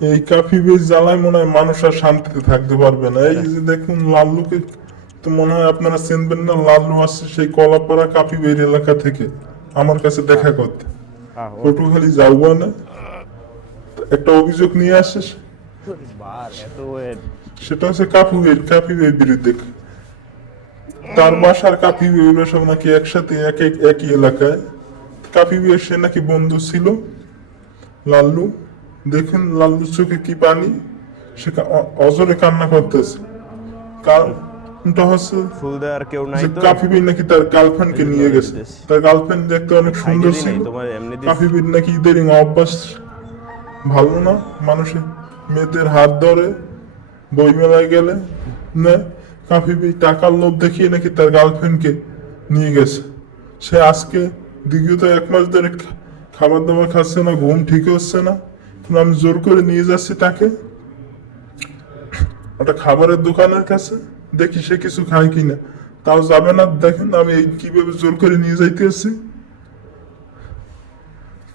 এই কাফি বেশ জ্বালায় মনে হয় মানুষ আর শান্তিতে থাকতে পারবে না। এই যে দেখুন লাল্লুকে তো মনে হয় আপনারা চিনবেন না, লাল্লু আসছে সেই কলাপাড়া কাফি বের এলাকা থেকে আমার কাছে দেখা করতে। পটুখালি যাওয়া না, একটা অভিযোগ নিয়ে আসে, সেটা হচ্ছে কাফি বের বিরুদ্ধে। তার বাসার কাফি বের সব নাকি একসাথে একই এলাকায়। কাফি বের সে নাকি বন্ধু ছিল লাল্লু। দেখুন লাল্লুর চোখে কি পানি, সে অজরে কান্না করতেছে। কারণটা হচ্ছে ফুল দেওয়ার কেউ নাই যে তো কাফি বিন নাকি তার গার্লফ্রেন্ডকে নিয়ে গেছে। তার গার্লফ্রেন্ড দেখতে অনেক সুন্দর আইডিয়া ছিল। নেই তোমার এমনি কাফি বিন নাকি ইদারিং অভ্যাস ভালো না, মানুষের মেয়েদের হাত ধরে বই মেলায় গেলে না। কাফি বিন টাকার লোভ দেখিয়ে নাকি তার গার্লফ্রেন্ডকে নিয়ে গেছে। সে আজকে দ্বিতীয়ত 1 মাস ধরে খাবার দাবার খাচ্ছে না, ঘুম ঠিক হচ্ছে না। কিন্তু আমি জোর করে নিয়ে যাচ্ছি তাকে একটা খাবারের দোকানের কাছে, দেখি সে কিছু খায় কিনা, তাও যাবে না। দেখেন আমি এই কিভাবে জোর করে নিয়ে যাইতেছি।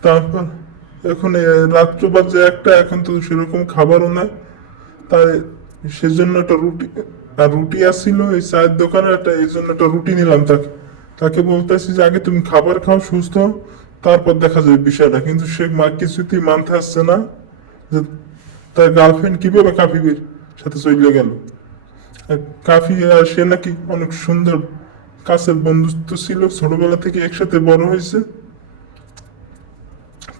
তারপর এখন রাত্র বাজে 1টা, এখন তো সেরকম খাবারও নাই। তাই সেজন্য একটা রুটি আর রুটি আসছিল এই চায়ের দোকানে, এই জন্য একটা রুটি নিলাম। তাকে বলতেছি যে আগে তুমি খাবার খাও, সুস্থ হও, তারপর দেখা যাবে বিষয়টা। কিন্তু সে কিছুতেই মানতে আসছে না যে তার গার্লফ্রেন্ড কিভাবে কাফির সাথে চলে গেল। কাফি আর সে নাকি অনেক সুন্দর কাছের বন্ধুত্ব ছিল, ছোটবেলা থেকে একসাথে বড় হয়েছে।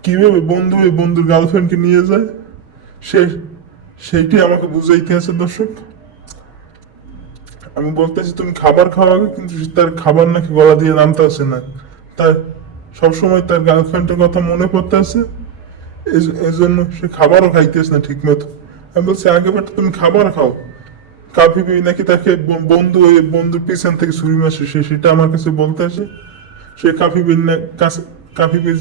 কিভাবে বন্ধু ওই বন্ধুর গার্লফ্রেন্ডকে নিয়ে যায় সে সেইটি আমাকে বুঝাইতে আছে দর্শক। আমি বলতেছি তুমি খাবার খাওয়া আগে, কিন্তু তার খাবার নাকি গলা দিয়ে নামতে আসে না। তার সবসময় তার গার্লফ্রেন্ডের কথা মনে পড়তে আছে, এই জন্য সে খাবারও খাইতেছে না ঠিক মতো। আমি বলছি আগে বেটা তুমি খাবার খাও। কাফি বি নাকি তাকে বন্ধুর পিছন থেকে ছুরি মারছে, সেটা আমার কাছে বলতে আসে। সে কাফি বি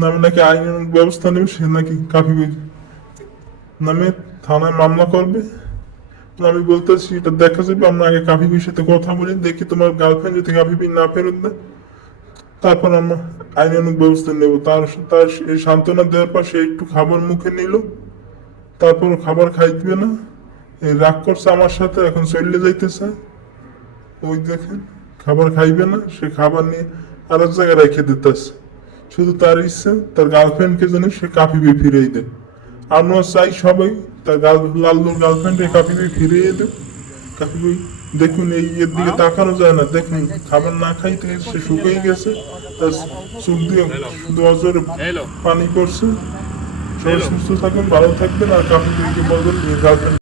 নামে নাকি আইনের ব্যবস্থা নেবে, সে নাকি কাফি বি নামে থানায় মামলা করবে। আমি বলতেছি এটা দেখা যাবে, আমরা আগে কাফি বির সাথে কথা বলি, দেখি তোমার গার্লফ্রেন্ড যদি কাফি বি না ফেরত দেয়, তারপর আমরা আইনানুগ ব্যবস্থা নেব। তার এই সান্ত্বনা দেওয়ার পর সে একটু খাবার মুখে নিল, তারপর খাবার খাইতে না, এই রাগ করছে আমার সাথে, এখন চলে যাইতেছে। ওই দেখেন খাবার খাইবে না, সে খাবার নিয়ে আর এক জায়গায় রেখে দিতেছে। শুধু তার ইচ্ছে তার গার্লফ্রেন্ডকে যেন সে কাফি বি ফিরিয়ে দেয়। আমরা চাই সবাই তার লাল্লুর গার্লফ্রেন্ডে কাফি বি ফিরিয়ে দেয়। কাফি বি দেখুন এই এর দিকে তাকানো যায় না, দেখুন খাবার না খাইতে সে শুকিয়ে গেছে, তার চোখ দিয়ে শুধু অজরে পানি পড়ছে। সবাই সুস্থ থাকুন, ভালো থাকবেন, আর কাফি বিকে বলবেন গার্লফ্রেন্ড